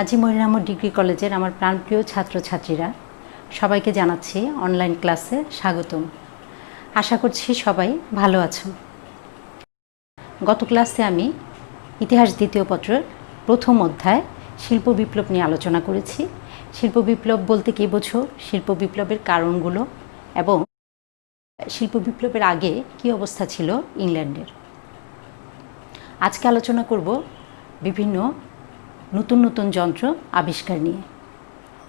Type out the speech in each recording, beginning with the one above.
হাজী মনিরামত degree কলেজের আমার প্রাণপ্রিয় ছাত্রছাত্রীরা সবাইকে জানাচ্ছি অনলাইন ক্লাসে স্বাগতম। আশা করছি সবাই ভালো আছো। গত ক্লাসে আমি ইতিহাস দ্বিতীয় পত্রের প্রথম অধ্যায় শিল্প বিপ্লব নিয়ে আলোচনা করেছি। শিল্প বিপ্লব বলতে কী বোঝো, শিল্প বিপ্লবের কারণগুলো এবং শিল্প বিপ্লবের আগে কী অবস্থা ছিল ইংল্যান্ডের। আজকে আলোচনা করব বিভিন্ন নতুন নতুন যন্ত্র আবিষ্কার নিয়ে,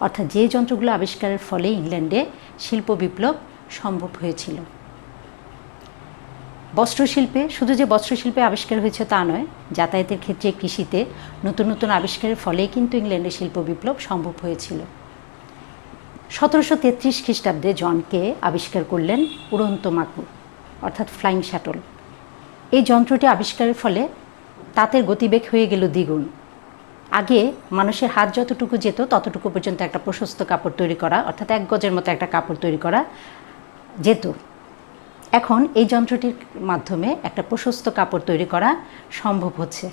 অর্থাৎ যে যন্ত্রগুলো আবিষ্কারের ফলে ইংল্যান্ডে শিল্প বিপ্লব সম্ভব হয়েছিল। বস্ত্রশিল্পে, শুধু যে বস্ত্রশিল্পে আবিষ্কার হয়েছে তা নয়, যাতায়াতের ক্ষেত্রে, কৃষিতে নতুন নতুন আবিষ্কারের ফলেই কিন্তু ইংল্যান্ডে শিল্প বিপ্লব সম্ভব হয়েছিল। 1733 খ্রিস্টাব্দে জনকে আবিষ্কার করলেন উড়ন্ত মাকু, অর্থাৎ ফ্লাইং শাটল। এই যন্ত্রটি আবিষ্কারের ফলে তাঁতের গতিবেগ হয়ে গেল দ্বিগুণ। আগে মানুষের হাত যতটুকু যেত ততটুকু পর্যন্ত একটা প্রশস্ত কাপড় তৈরি করা, অর্থাৎ 1 গজের মতো একটা কাপড় তৈরি করা যেত। এখন এই যন্ত্রটির মাধ্যমে একটা প্রশস্ত কাপড় তৈরি করা সম্ভব হচ্ছে।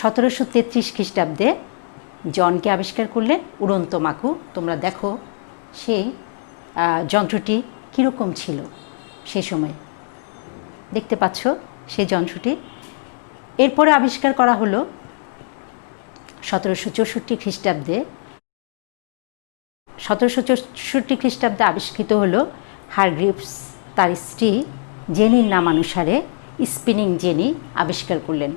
1733 খ্রিস্টাব্দে জনকে আবিষ্কার করলেন উড়ন্ত মাকু। তোমরা দেখো সেই যন্ত্রটি কীরকম ছিল সেই সময়, দেখতে পাচ্ছ সেই যন্ত্রটি। এরপরে আবিষ্কার করা হলো 1764 খ্রিস্টাব্দে। 1764 খ্রিস্টাব্দে আবিষ্কৃত হলো হারগ্রিভস তার স্ত্রী জেনির নামানুসারে স্পিনিং জেনি আবিষ্কার করলেন।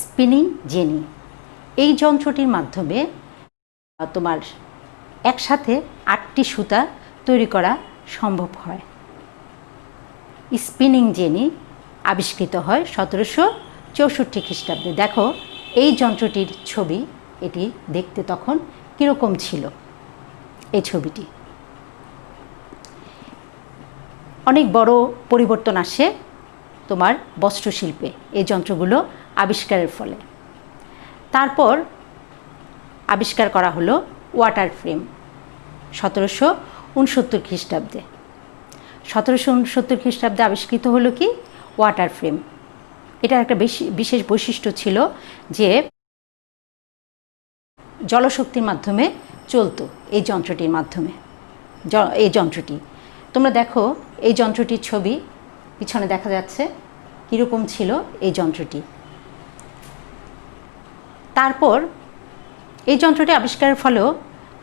স্পিনিং জেনি এই যন্ত্রটির মাধ্যমে তোমার একসাথে 8টি সুতা তৈরি করা সম্ভব হয়। স্পিনিং জেনি আবিষ্কৃত হয় 1764 খ্রিস্টাব্দে। দেখো এই যন্ত্রটির ছবি, এটি দেখতে তখন কীরকম ছিল। এই ছবিটি অনেক বড় পরিবর্তন আসে তোমার বস্ত্রশিল্পে এই যন্ত্রগুলো আবিষ্কারের ফলে। তারপর আবিষ্কার করা হলো ওয়াটার ফ্রেম 1769 খ্রিস্টাব্দে। 1769 খ্রিস্টাব্দে আবিষ্কৃত হলো কি ওয়াটার ফ্রেম। এটার একটা বিশেষ বৈশিষ্ট্য ছিল যে জলশক্তির মাধ্যমে চলতো এই যন্ত্রটির মাধ্যমে। এই যন্ত্রটি তোমরা দেখো, এই যন্ত্রটির ছবি পিছনে দেখা যাচ্ছে কীরকম ছিল এই যন্ত্রটি। তারপর এই যন্ত্রটি আবিষ্কারের ফলেও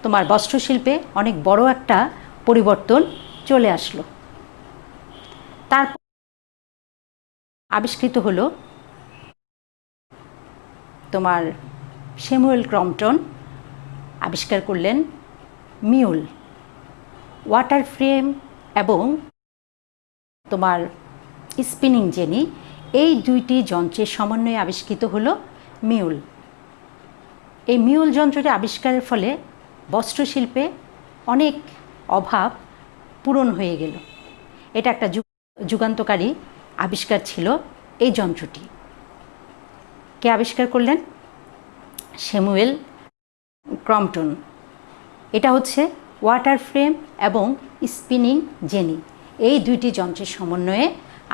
তোমার বস্ত্রশিল্পে অনেক বড় একটা পরিবর্তন চলে আসলো। তারপর আবিষ্কৃত হলো তোমার স্যামুয়েল ক্রম্পটন আবিষ্কার করলেন মিউল। ওয়াটার ফ্রেম এবং তোমার স্পিনিং জেনি, এই দুইটি যন্ত্রের সমন্বয়ে আবিষ্কৃত হলো মিউল। এই মিউল যন্ত্রটি আবিষ্কারের ফলে বস্ত্রশিল্পে অনেক অভাব পূরণ হয়ে গেল। এটা একটা যুগান্তকারী আবিষ্কার ছিল এই যন্ত্রটি। কে আবিষ্কার করলেন? Samuel Crompton. এটা হচ্ছে ওয়াটার ফ্রেম এবং স্পিনিং জেনি, এই দুইটি যন্ত্রের সমন্বয়ে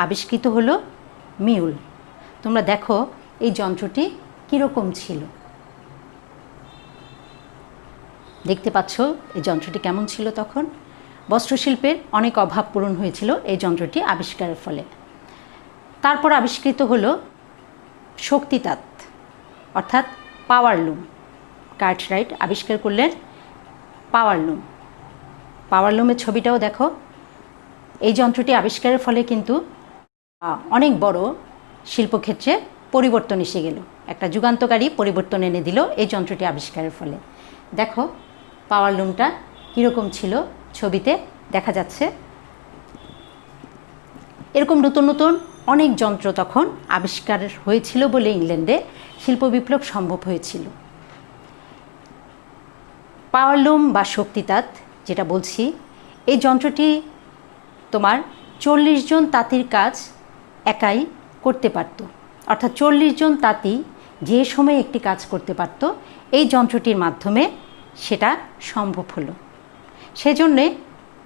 আবিষ্কৃত হলো মিউল। তোমরা দেখো এই যন্ত্রটি কীরকম ছিল, দেখতে পাচ্ছ এই যন্ত্রটি কেমন ছিল তখন। বস্ত্রশিল্পের অনেক অভাব পূরণ হয়েছিল এই যন্ত্রটি আবিষ্কারের ফলে। তারপর আবিষ্কৃত হলো শক্তিতাঁত, অর্থাৎ পাওয়ার লুম। কার্টরাইট আবিষ্কার করলেন পাওয়ার লুম। পাওয়ার লুমের ছবিটাও দেখো। এই যন্ত্রটি আবিষ্কারের ফলে কিন্তু অনেক বড় শিল্পক্ষেত্রে পরিবর্তন এসে গেল, একটা যুগান্তকারী পরিবর্তন এনে দিল এই যন্ত্রটি আবিষ্কারের ফলে। দেখো পাওয়ার লুমটা কীরকম ছিল ছবিতে দেখা যাচ্ছে। এরকম নতুন নতুন অনেক যন্ত্র তখন আবিষ্কার হয়েছিল বলে ইংল্যান্ডে শিল্প বিপ্লব সম্ভব হয়েছিল। পাওয়ারলুম বা শক্তিতাঁত যেটা বলছি, এই যন্ত্রটি তোমার 40 জন তাঁতির কাজ একাই করতে পারত, অর্থাৎ 40 জন তাঁতি যে সময়ে একটি কাজ করতে পারত, এই যন্ত্রটির মাধ্যমে সেটা সম্ভব হলো। সেজন্যে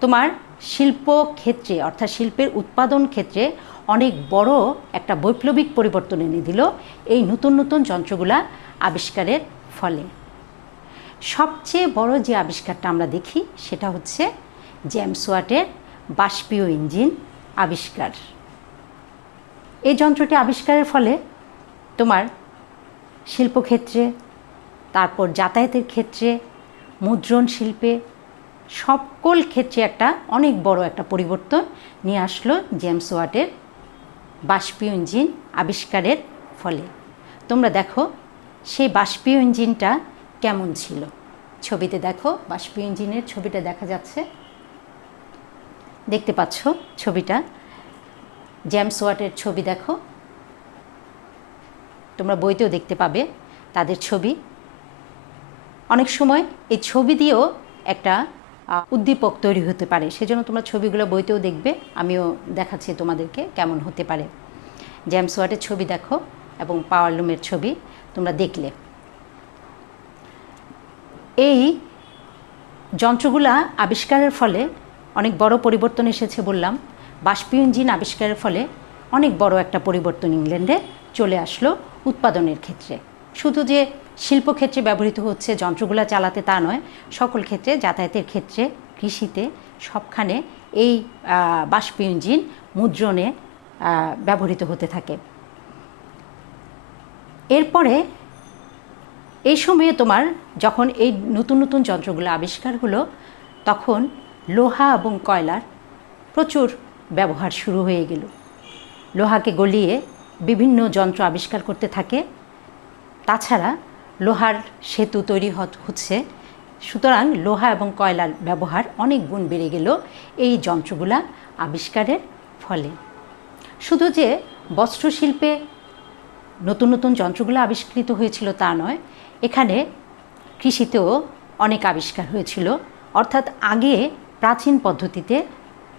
তোমার শিল্প ক্ষেত্রে, অর্থাৎ শিল্পের উৎপাদন ক্ষেত্রে অনেক বড় একটা বৈপ্লবিক পরিবর্তন এনে দিল এই নতুন নতুন যন্ত্রগুলা আবিষ্কারের ফলে। সবচেয়ে বড় যে আবিষ্কারটা আমরা দেখি সেটা হচ্ছে জেমস ওয়াটের বাষ্পীয় ইঞ্জিন আবিষ্কার। এই যন্ত্রটি আবিষ্কারের ফলে তোমার শিল্পক্ষেত্রে, তারপর যাতায়াতের ক্ষেত্রে, মুদ্রণ শিল্পে, সকল ক্ষেত্রে একটা অনেক বড় একটা পরিবর্তন নিয়ে আসলো জেমস ওয়াটের বাষ্পীয় ইঞ্জিন আবিষ্কারের ফলে। তোমরা দেখো সেই বাষ্পীয় ইঞ্জিনটা কেমন ছিল। ছবিতে দেখো, বাষ্পীয় ইঞ্জিনের ছবিটা দেখা যাচ্ছে, দেখতে পাচ্ছ ছবিটা, জেমস ওয়াটের ছবি দেখো। তোমরা বইতেও দেখতে পাবে তাদের ছবি। অনেক সময় এই ছবি দিয়েও একটা উদ্দীপক তৈরি হতে পারে, সেজন্য তোমরা ছবিগুলো বইতেও দেখবে, আমিও দেখাচ্ছি তোমাদেরকে কেমন হতে পারে। জেমস ওয়াটের ছবি দেখো এবং পাওয়ার লুমের ছবি তোমরা দেখলে। এই যন্ত্রগুলা আবিষ্কারের ফলে অনেক বড় পরিবর্তন এসেছে বললাম। বাষ্পীয় ইঞ্জিন আবিষ্কারের ফলে অনেক বড় একটা পরিবর্তন ইংল্যান্ডে চলে আসলো উৎপাদনের ক্ষেত্রে। শুধু যে শিল্পক্ষেত্রে ব্যবহৃত হচ্ছে যন্ত্রগুলা চালাতে তা নয়, সকল ক্ষেত্রে, যাতায়াতের ক্ষেত্রে, কৃষিতে, সবখানে এই বাষ্পীয় ইঞ্জিন মুদ্রণে ব্যবহৃত হতে থাকে। এরপরে এই সময়ে তোমার যখন এই নতুন নতুন যন্ত্রগুলো আবিষ্কার হলো, তখন লোহা এবং কয়লার প্রচুর ব্যবহার শুরু হয়ে গেল। লোহাকে গলিয়ে বিভিন্ন যন্ত্র আবিষ্কার করতে থাকে। তাছাড়া লোহার সেতু তৈরি হচ্ছে, সুতরাং লোহা এবং কয়লার ব্যবহার অনেক গুণ বেড়ে গেল এই যন্ত্রগুলা আবিষ্কারের ফলে। শুধু যে বস্ত্রশিল্পে নতুন নতুন যন্ত্রগুলো আবিষ্কৃত হয়েছিল তা নয়, এখানে কৃষিতেও অনেক আবিষ্কার হয়েছিল। অর্থাৎ আগে প্রাচীন পদ্ধতিতে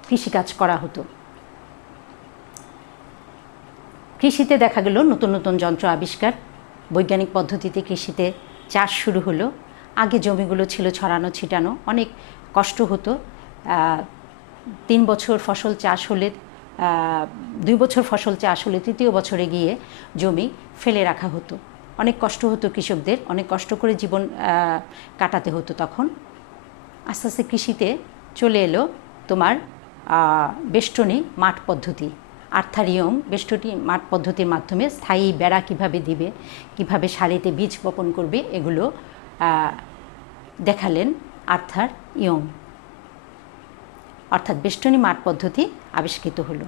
কৃষিকাজ করা হতো, কৃষিতে দেখা গেল নতুন নতুন যন্ত্র আবিষ্কার, বৈজ্ঞানিক পদ্ধতিতে কৃষিতে চাষ শুরু হলো। আগে জমিগুলো ছিল ছড়ানো ছিটানো, অনেক কষ্ট হতো। 3 বছর ফসল চাষ হলে, 2 বছর ফসল চাষ হলে তৃতীয় বছরে গিয়ে জমি ফেলে রাখা হতো। অনেক কষ্ট হতো কৃষকদের, অনেক কষ্ট করে জীবন কাটাতে হতো। তখন আস্তে আস্তে কৃষিতে চলে এলো তোমার বেষ্টনী মাঠ পদ্ধতি, আর্থারিয়ম বেষ্টনী মাঠ পদ্ধতির মাধ্যমে স্থায়ী বেড়া কিভাবে দিবে, কিভাবে সারিতে বীজ বপন করবে, এগুলো দেখালেন আর্থার ইয়ং। অর্থাৎ বেষ্টনী মাঠ পদ্ধতি আবিষ্কৃত হলো।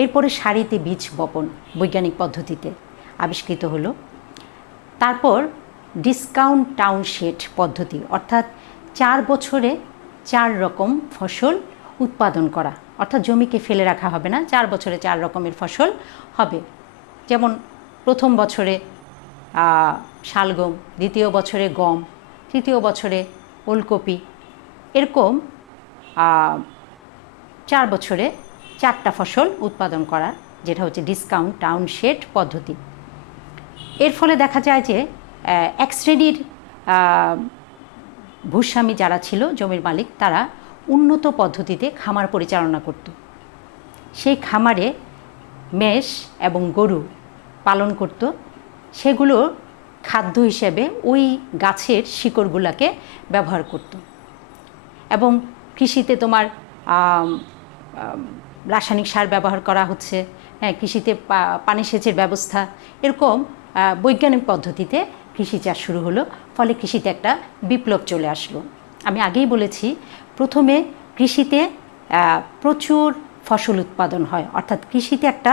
এরপরে সারিতে বীজ বপন বৈজ্ঞানিক পদ্ধতিতে আবিষ্কৃত হলো। তারপর ডিসকাউন্ট টাউনশেড পদ্ধতি, অর্থাৎ 4 বছরে 4 রকম ফসল উৎপাদন করা, অর্থাৎ জমিকে ফেলে রাখা হবে না, 4 বছরে 4 রকমের ফসল হবে। যেমন প্রথম বছরে শালগম, দ্বিতীয় বছরে গম, তৃতীয় বছরে ওলকপি, এরকম 4 বছরে 4টা ফসল উৎপাদন করা, যেটা হচ্ছে ডিসকাউন্ট টাউনশেড পদ্ধতি। এর ফলে দেখা যায় যে এক শ্রেণীর ভূস্বামী যারা ছিল, জমির মালিক, তারা উন্নত পদ্ধতিতে খামার পরিচালনা করত। সেই খামারে মেষ এবং গরু পালন করত, সেগুলো খাদ্য হিসেবে ওই গাছের শিকড়গুলোকে ব্যবহার করত। এবং কৃষিতে তোমার রাসায়নিক সার ব্যবহার করা হচ্ছে, হ্যাঁ, কৃষিতে পানি সেচের ব্যবস্থা, এরকম বৈজ্ঞানিক পদ্ধতিতে কৃষি চাষ শুরু হলো। ফলে কৃষিতে একটা বিপ্লব চলে আসলো। আমি আগেই বলেছি, প্রথমে কৃষিতে প্রচুর ফসল উৎপাদন হয়, অর্থাৎ কৃষিতে একটা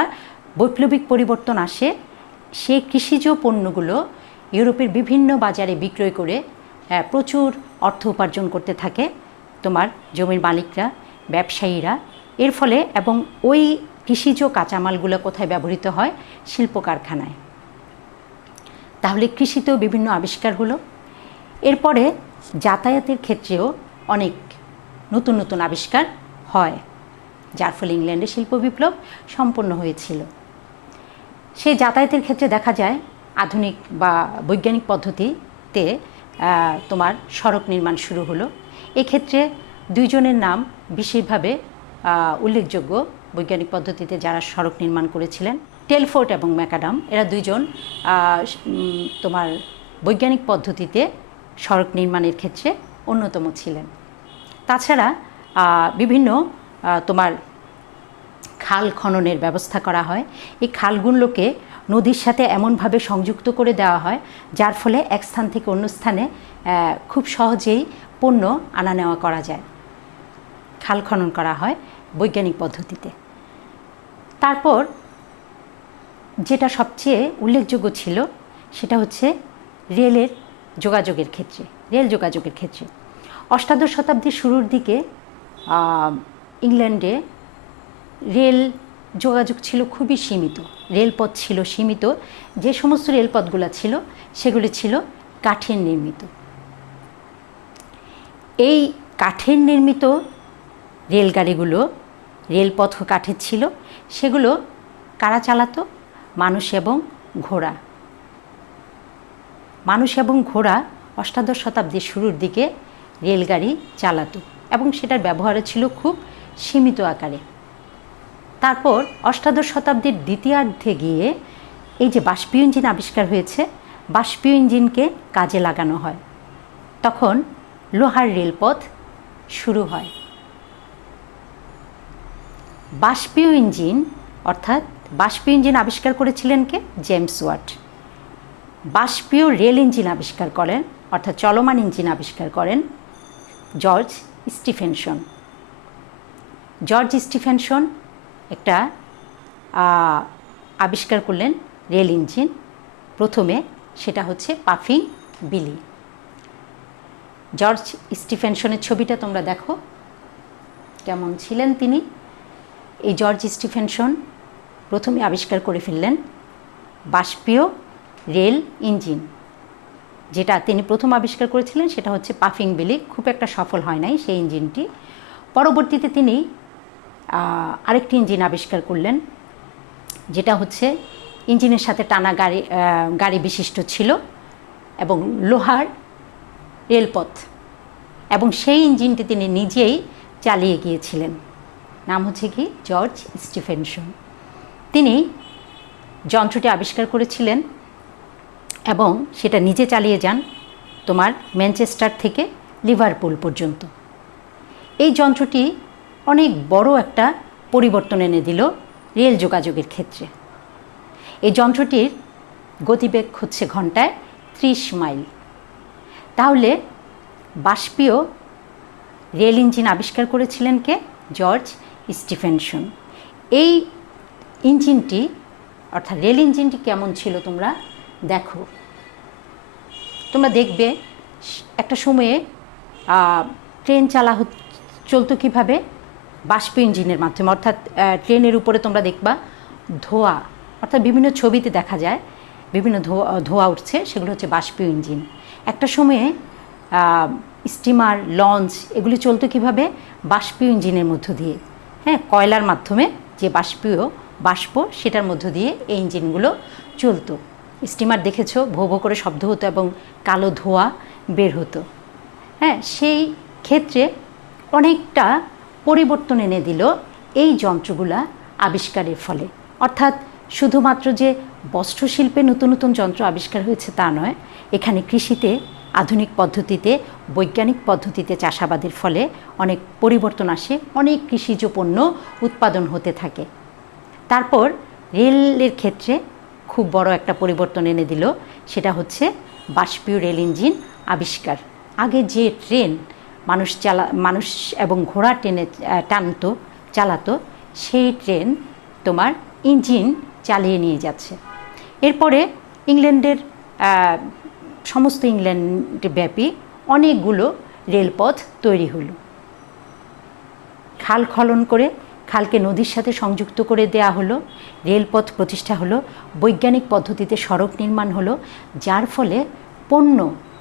বৈপ্লবিক পরিবর্তন আসে। সেই কৃষিজ পণ্যগুলো ইউরোপের বিভিন্ন বাজারে বিক্রয় করে প্রচুর অর্থ উপার্জন করতে থাকে তোমার জমির মালিকরা, ব্যবসায়ীরা। এর ফলে এবং ওই কৃষিজ কাঁচামালগুলো কোথায় ব্যবহৃত হয়? শিল্প কারখানায়। তাহলে কৃষিতেও বিভিন্ন আবিষ্কার হলো। এরপরে যাতায়াতের ক্ষেত্রেও অনেক নতুন নতুন আবিষ্কার হয়, যার ফলে ইংল্যান্ডে শিল্প বিপ্লব সম্পন্ন হয়েছিল। সেই যাতায়াতের ক্ষেত্রে দেখা যায় আধুনিক বা বৈজ্ঞানিক পদ্ধতিতে তোমার সড়ক নির্মাণ শুরু হলো। এক্ষেত্রে 2 জনের নাম বিশেষভাবে উল্লেখযোগ্য। বৈজ্ঞানিক পদ্ধতিতে যারা সড়ক নির্মাণ করেছিলেন। টেলফোর্ড এবং ম্যাকআডাম এরা দুইজন তোমার বৈজ্ঞানিক পদ্ধতিতে সড়ক নির্মাণের ক্ষেত্রে অন্যতম ছিলেন। তাছাড়া বিভিন্ন তোমার খাল খননের ব্যবস্থা করা হয়। এই খালগুলোকে নদীর সাথে এমনভাবে সংযুক্ত করে দেওয়া হয় যার ফলে এক স্থান থেকে অন্য স্থানে খুব সহজেই পণ্য আনা নেওয়া করা যায়। খাল খনন করা হয় বৈজ্ঞানিক পদ্ধতিতে। তারপর যেটা সবচেয়ে উল্লেখযোগ্য ছিল সেটা হচ্ছে রেল যোগাযোগের ক্ষেত্রে। অষ্টাদশ শতাব্দীর শুরুর দিকে ইংল্যান্ডে রেল যোগাযোগ ছিল খুবই সীমিত, রেলপথ ছিল সীমিত। যে সমস্ত রেলপথগুলো ছিল সেগুলি ছিল কাঠের নির্মিত। এই কাঠের নির্মিত রেলগাড়িগুলো, রেলপথ কাঠের ছিল, সেগুলো কারা চালাতো? মানুষ এবং ঘোড়া অষ্টাদশ শতাব্দীর শুরুর দিকে রেলগাড়ি চালাতো এবং সেটার ব্যবহার ছিল খুব সীমিত আকারে। তারপর অষ্টাদশ শতাব্দীর দ্বিতীয়ার্ধে গিয়ে এই যে বাষ্পীয় ইঞ্জিন আবিষ্কার হয়েছে, বাষ্পীয় ইঞ্জিনকে কাজে লাগানো হয়। তখন লোহার রেলপথ শুরু হয়। বাষ্পীয় ইঞ্জিন আবিষ্কার করেছিলেন কে? James Watt. বাষ্পীয় রেল ইঞ্জিন আবিষ্কার করেন, অর্থাৎ চলমান ইঞ্জিন আবিষ্কার করেন জর্জ স্টিফেনসন। একটা আবিষ্কার করলেন রেল ইঞ্জিন। প্রথমে সেটা হচ্ছে পাফিং বিলি। জর্জ স্টিফেনসনের ছবিটা তোমরা দেখো কেমন ছিলেন তিনি। এই জর্জ স্টিফেনসন প্রথমে আবিষ্কার করে ফেললেন বাষ্পীয় রেল ইঞ্জিন। যেটা তিনি প্রথম আবিষ্কার করেছিলেন সেটা হচ্ছে পাফিং বিলি। খুব একটা সফল হয় নাই সেই ইঞ্জিনটি। পরবর্তীতে তিনি আরেকটি ইঞ্জিন আবিষ্কার করলেন, যেটা হচ্ছে ইঞ্জিনের সাথে টানা গাড়ি বিশিষ্ট ছিল এবং লোহার রেলপথ, এবং সেই ইঞ্জিনটি তিনি নিজেই চালিয়ে গিয়েছিলেন। নাম হচ্ছে কি? George Stephenson. তিনি যন্ত্রটি আবিষ্কার করেছিলেন এবং সেটা নিজে চালিয়ে যান তোমার ম্যানচেস্টার থেকে লিভারপুল পর্যন্ত। এই যন্ত্রটি অনেক বড় একটা পরিবর্তন এনে দিল রেল যোগাযোগের ক্ষেত্রে। এই যন্ত্রটির গতিবেগ হচ্ছে ঘন্টায় 30 মাইল। তাহলে বাষ্পীয় রেল ইঞ্জিন আবিষ্কার করেছিলেন কে? George Stephenson. এই ইঞ্জিনটি অর্থাৎ রেল ইঞ্জিনটি কেমন ছিল তোমরা দেখো। তোমরা দেখবে একটা সময়ে ট্রেন চলতো কীভাবে? বাষ্পীয় ইঞ্জিনের মাধ্যমে। অর্থাৎ ট্রেনের উপরে তোমরা দেখবা ধোঁয়া, অর্থাৎ বিভিন্ন ছবিতে দেখা যায় বিভিন্ন ধোঁয়া উঠছে, সেগুলো হচ্ছে বাষ্পীয় ইঞ্জিন। একটা সময়ে স্টিমার, লঞ্চ এগুলি চলতো কীভাবে? বাষ্পীয় ইঞ্জিনের মধ্য দিয়ে। হ্যাঁ, কয়লার মাধ্যমে যে বাষ্প সেটার মধ্য দিয়ে এই ইঞ্জিনগুলো চলতো। স্টিমার দেখেছো, ভো ভো করে শব্দ হতো এবং কালো ধোঁয়া বের হতো। হ্যাঁ, সেই ক্ষেত্রে অনেকটা পরিবর্তন এনে দিল এই যন্ত্রগুলা আবিষ্কারের ফলে। অর্থাৎ শুধুমাত্র যে বস্ত্রশিল্পে নতুন নতুন যন্ত্র আবিষ্কার হয়েছে তা নয়, এখানে কৃষিতে আধুনিক পদ্ধতিতে, বৈজ্ঞানিক পদ্ধতিতে চাষাবাদের ফলে অনেক পরিবর্তন আসে, অনেক কৃষিজ পণ্য উৎপাদন হতে থাকে। তারপর রেলের ক্ষেত্রে খুব বড় একটা পরিবর্তন এনে দিল, সেটা হচ্ছে বাষ্পীয় রেল ইঞ্জিন আবিষ্কার। আগে যে ট্রেন মানুষ এবং ঘোড়া টেনে চালাতো, সেই ট্রেন তোমার ইঞ্জিন চালিয়ে নিয়ে যাচ্ছে। এরপরে ইংল্যান্ডের সমস্ত ইংল্যান্ড ব্যাপী অনেকগুলো রেলপথ তৈরি হলো। খাল খনন করে খালকে নদীর সাথে সংযুক্ত করে দেয়া হলো, রেলপথ প্রতিষ্ঠা হলো, বৈজ্ঞানিক পদ্ধতিতে সড়ক নির্মাণ হলো, যার ফলে পণ্য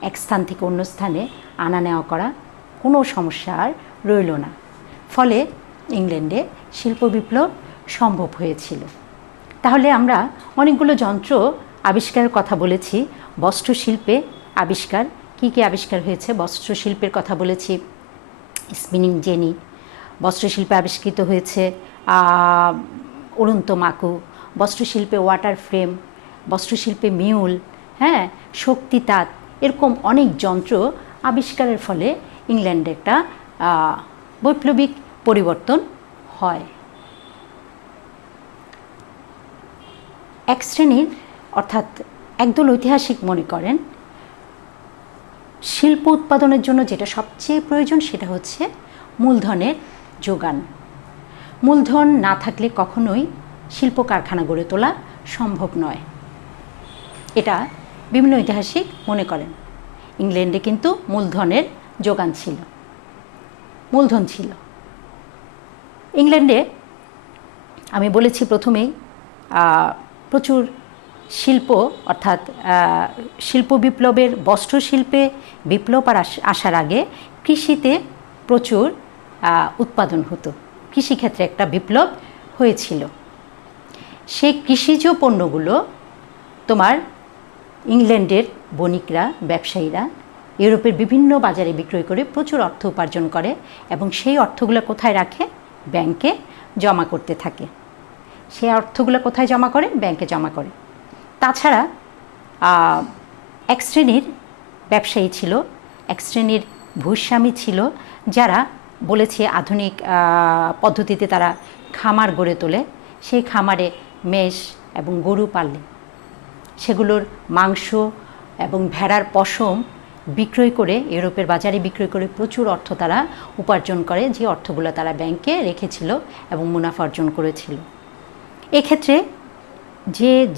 এক স্থান থেকে অন্য স্থানে আনা নেওয়া করা কোনো সমস্যা আর রইল না। ফলে ইংল্যান্ডে শিল্প বিপ্লব সম্ভব হয়েছিল। তাহলে আমরা অনেকগুলো যন্ত্র আবিষ্কারের কথা বলেছি। বস্ত্রশিল্পে আবিষ্কার কী কী আবিষ্কার হয়েছে? বস্ত্রশিল্পের কথা বলেছি, স্পিনিং জেনি। বস্ত্রশিল্পে আবিষ্কৃত হয়েছে উড়ন্ত মাকু, বস্ত্রশিল্পে ওয়াটার ফ্রেম, বস্ত্রশিল্পে মিউল, হ্যাঁ, শক্তি তাঁত, এরকম অনেক যন্ত্র আবিষ্কারের ফলে ইংল্যান্ডে একটা বৈপ্লবিক পরিবর্তন হয়। এক শ্রেণীর অর্থাৎ একদল ঐতিহাসিক মনে করেন শিল্প উৎপাদনের জন্য যেটা সবচেয়ে প্রয়োজন সেটা হচ্ছে মূলধনের যোগান। মূলধন না থাকলে কখনোই শিল্প কারখানা গড়ে তোলা সম্ভব নয়, এটা বিভিন্ন ঐতিহাসিক মনে করেন। ইংল্যান্ডে কিন্তু মূলধনের যোগান ছিল, মূলধন ছিল। ইংল্যান্ডে আমি বলেছি প্রথমেই প্রচুর শিল্প, অর্থাৎ শিল্প বিপ্লবের বস্ত্রশিল্পে বিপ্লব আসার আগে কৃষিতে প্রচুর উৎপাদন হতো, কৃষিক্ষেত্রে একটা বিপ্লব হয়েছিল। সেই কৃষিজ পণ্যগুলো তোমার ইংল্যান্ডের বণিকরা, ব্যবসায়ীরা ইউরোপের বিভিন্ন বাজারে বিক্রয় করে প্রচুর অর্থ উপার্জন করে এবং সেই অর্থগুলো কোথায় রাখে? ব্যাংকে জমা করতে থাকে। সেই অর্থগুলো কোথায় জমা করে? ব্যাংকে জমা করে। তাছাড়া এক শ্রেণীর ব্যবসায়ী ছিল, এক শ্রেণীর ভূস্বামী ছিল, যারা বলেছে আধুনিক পদ্ধতিতে তারা খামার গড়ে তোলে। সেই খামারে মেষ এবং গরু পাললে সেগুলোর মাংস এবং ভেড়ার পশম বিক্রয় করে ইউরোপের বাজারে বিক্রয় করে প্রচুর অর্থ তারা উপার্জন করে, যে অর্থগুলো তারা ব্যাংকে রেখেছিল এবং মুনাফা অর্জন করেছিল। এক্ষেত্রে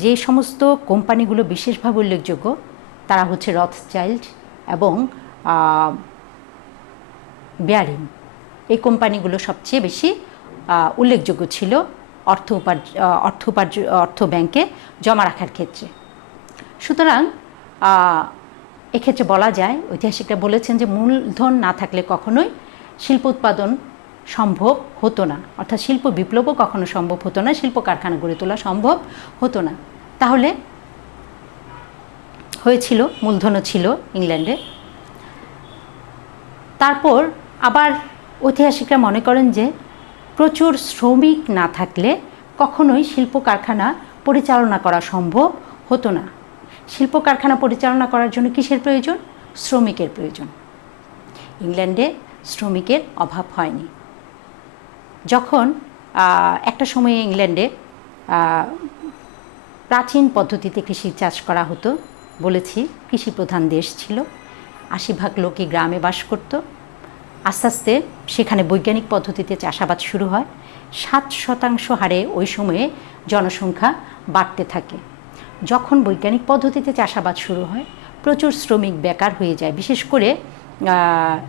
যে সমস্ত কোম্পানিগুলো বিশেষভাবে উল্লেখযোগ্য তারা হচ্ছে রথচাইল্ড এবং বেয়ারিং। এই কোম্পানিগুলো সবচেয়ে বেশি উল্লেখযোগ্য ছিল অর্থ ব্যাংকে জমা রাখার ক্ষেত্রে। সুতরাং এক্ষেত্রে বলা যায়, ঐতিহাসিকরা বলেছেন যে মূলধন না থাকলে কখনোই শিল্প উৎপাদন সম্ভব হতো না, অর্থাৎ শিল্প বিপ্লবও কখনো সম্ভব হতো না, শিল্প কারখানা গড়ে তোলা সম্ভব হতো না। তাহলে হয়েছিল, মূলধনও ছিল ইংল্যান্ডে। তারপর আবার ঐতিহাসিকরা মনে করেন যে প্রচুর শ্রমিক না থাকলে কখনোই শিল্প কারখানা পরিচালনা করা সম্ভব হতো না। শিল্প কারখানা পরিচালনা করার জন্য কিসের প্রয়োজন? শ্রমিকের প্রয়োজন। ইংল্যান্ডে শ্রমিকের অভাব হয়নি। যখন একটা সময়ে ইংল্যান্ডে প্রাচীন পদ্ধতিতে কৃষি চাষ করা হতো, বলেছি কৃষি প্রধান দেশ ছিল, ৮০% লোকই গ্রামে বাস করত। আস্তে আস্তে সেখানে বৈজ্ঞানিক পদ্ধতিতে চাষাবাদ শুরু হয়। ৭% হারে ওই সময়ে জনসংখ্যা বাড়তে থাকে। যখন বৈজ্ঞানিক পদ্ধতিতে চাষাবাদ শুরু হয় প্রচুর শ্রমিক বেকার হয়ে যায়। বিশেষ করে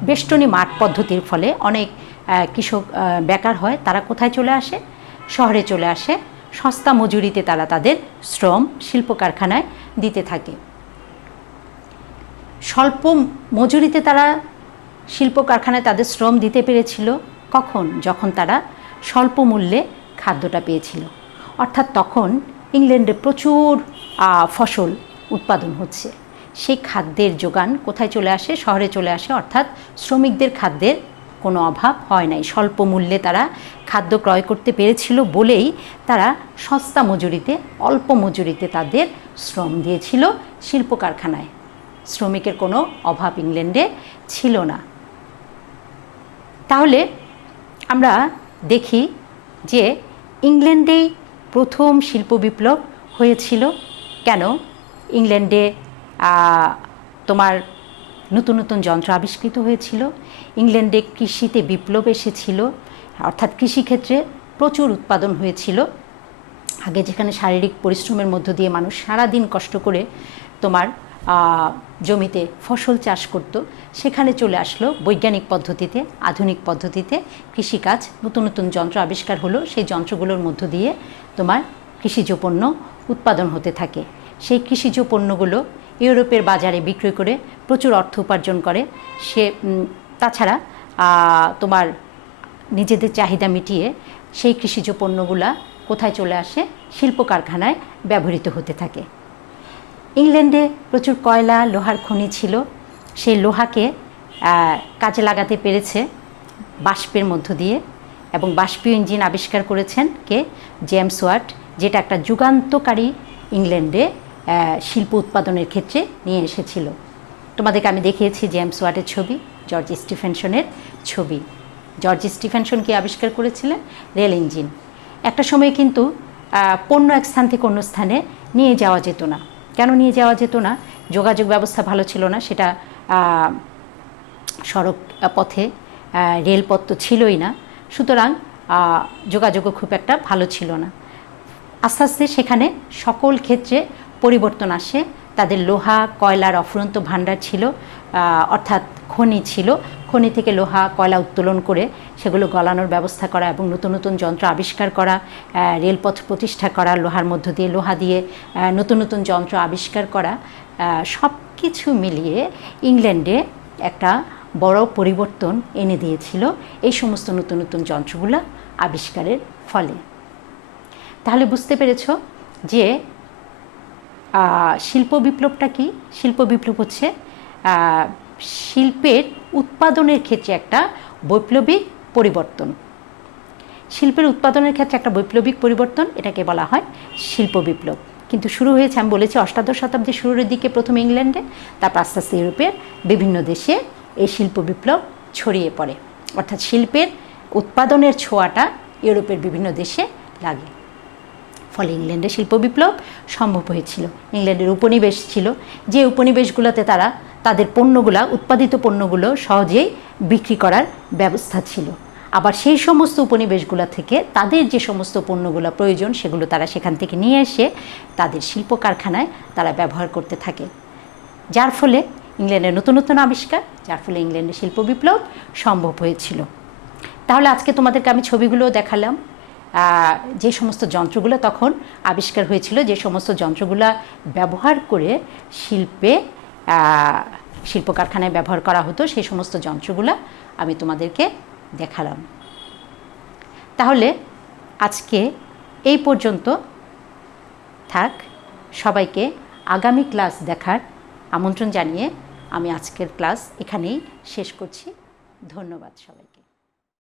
বেষ্টনী মাঠ পদ্ধতির ফলে অনেক কৃষক বেকার হয়। তারা কোথায় চলে আসে? শহরে চলে আসে। সস্তা মজুরিতে তারা তাদের শ্রম শিল্প কারখানায় দিতে থাকে। স্বল্প মজুরিতে তারা শিল্প কারখানায় তাদের শ্রম দিতে পেরেছিল কখন? যখন তারা স্বল্প মূল্যে খাদ্যটা পেয়েছিল। অর্থাৎ তখন ইংল্যান্ডে প্রচুর ফসল উৎপাদন হচ্ছে। সেই খাদ্যের যোগান কোথায় চলে আসে? শহরে চলে আসে। অর্থাৎ শ্রমিকদের খাদ্যের কোনো অভাব হয় নাই। স্বল্প মূল্যে তারা খাদ্য ক্রয় করতে পেরেছিল বলেই তারা সস্তা মজুরিতে, অল্প মজুরিতে তাদের শ্রম দিয়েছিল শিল্প কারখানায়। শ্রমিকের কোনো অভাব ইংল্যান্ডে ছিল না। তাহলে আমরা দেখি যে ইংল্যান্ডেই প্রথম শিল্প বিপ্লব হয়েছিল। কেন? ইংল্যান্ডে তোমার নতুন নতুন যন্ত্র আবিষ্কৃত হয়েছিল। ইংল্যান্ডে কৃষিতে বিপ্লব এসেছিল, অর্থাৎ কৃষিক্ষেত্রে প্রচুর উৎপাদন হয়েছিল। আগে যেখানে শারীরিক পরিশ্রমের মধ্য দিয়ে মানুষ সারাদিন কষ্ট করে তোমার জমিতে ফসল চাষ করত, সেখানে চলে আসলো বৈজ্ঞানিক পদ্ধতিতে, আধুনিক পদ্ধতিতে কৃষিকাজ। নতুন নতুন যন্ত্র আবিষ্কার হলো, সেই যন্ত্রগুলোর মধ্য দিয়ে তোমার কৃষিজ পণ্য উৎপাদন হতে থাকে। সেই কৃষিজ পণ্যগুলো ইউরোপের বাজারে বিক্রয় করে প্রচুর অর্থ উপার্জন করে। তাছাড়া তোমার নিজেদের চাহিদা মিটিয়ে সেই কৃষিজ পণ্যগুলা কোথায় চলে আসে? শিল্প কারখানায় ব্যবহৃত হতে থাকে। ইংল্যান্ডে প্রচুর কয়লা, লোহার খনি ছিল। সেই লোহাকে কাজে লাগাতে পেরেছে বাষ্পের মধ্য দিয়ে এবং বাষ্পীয় ইঞ্জিন আবিষ্কার করেছেন কে? জেমস ওয়াট, যেটা একটা যুগান্তকারী ইংল্যান্ডে শিল্প উৎপাদনের ক্ষেত্রে নিয়ে এসেছিল। তোমাদেরকে আমি দেখিয়েছি জেমস ওয়াটের ছবি, জর্জ স্টিফেনসনের ছবি। জর্জ স্টিফেনসন কি আবিষ্কার করেছিলেন? Rail engine. একটা সময় কিন্তু পণ্য এক স্থান থেকে অন্য স্থানে নিয়ে যাওয়া যেত না। কেন নিয়ে যাওয়া যেত না? যোগাযোগ ব্যবস্থা ভালো ছিল না, সেটা সড়ক পথে, রেলপথ তো ছিলই না, সুতরাং যোগাযোগও খুব একটা ভালো ছিল না। আস্তে আস্তে সেখানে সকল ক্ষেত্রে পরিবর্তন আসে। তাদের লোহা কয়লার অফুরন্ত ভাণ্ডার ছিল, অর্থাৎ খনি ছিল। খনি থেকে লোহা কয়লা উত্তোলন করে সেগুলো গলানোর ব্যবস্থা করা এবং নতুন নতুন যন্ত্র আবিষ্কার করা, রেলপথ প্রতিষ্ঠা করা, লোহার মধ্য দিয়ে লোহা দিয়ে নতুন নতুন যন্ত্র আবিষ্কার করা, সব কিছু মিলিয়ে ইংল্যান্ডে একটা বড় পরিবর্তন এনে দিয়েছিল এই সমস্ত নতুন নতুন যন্ত্রগুলো আবিষ্কারের ফলে। তাহলে বুঝতে পেরেছ যে শিল্প বিপ্লবটা কি? শিল্প বিপ্লব হচ্ছে শিল্পের উৎপাদনের ক্ষেত্রে একটা বৈপ্লবিক পরিবর্তন। শিল্পের উৎপাদনের ক্ষেত্রে একটা বৈপ্লবিক পরিবর্তন, এটাকে বলা হয় শিল্প বিপ্লব। কিন্তু শুরু হয়েছে, আমি বলেছি, অষ্টাদশ শতাব্দীর শুরুর দিকে প্রথম ইংল্যান্ডে, তারপর আস্তে আস্তে ইউরোপের বিভিন্ন দেশে এই শিল্প বিপ্লব ছড়িয়ে পড়ে। অর্থাৎ শিল্পের উৎপাদনের ছোঁয়াটা ইউরোপের বিভিন্ন দেশে লাগে। ফলে ইংল্যান্ডে শিল্প বিপ্লব সম্ভব হয়েছিল। ইংল্যান্ডের উপনিবেশ ছিল, যে উপনিবেশগুলোতে তারা তাদের পণ্যগুলো, উৎপাদিত পণ্যগুলো সহজেই বিক্রি করার ব্যবস্থা ছিল। আবার সেই সমস্ত উপনিবেশগুলো থেকে তাদের যে সমস্ত পণ্যগুলো প্রয়োজন সেগুলো তারা সেখান থেকে নিয়ে এসে তাদের শিল্প কারখানায় তারা ব্যবহার করতে থাকে, যার ফলে ইংল্যান্ডের নতুন নতুন আবিষ্কার, যার ফলে ইংল্যান্ডের শিল্প বিপ্লব সম্ভব হয়েছিল। তাহলে আজকে তোমাদেরকে আমি ছবিগুলো দেখালাম, যে সমস্ত যন্ত্রগুলো তখন আবিষ্কার হয়েছিল, যে সমস্ত যন্ত্রগুলো ব্যবহার করে শিল্প কারখানায় ব্যবহার করা হতো, সেই সমস্ত যন্ত্রগুলো আমি তোমাদেরকে দেখালাম। তাহলে আজকে এই পর্যন্ত থাক। সবাইকে আগামী ক্লাস দেখার আমন্ত্রণ জানিয়ে আমি আজকের ক্লাস এখানেই শেষ করছি। ধন্যবাদ সবাইকে।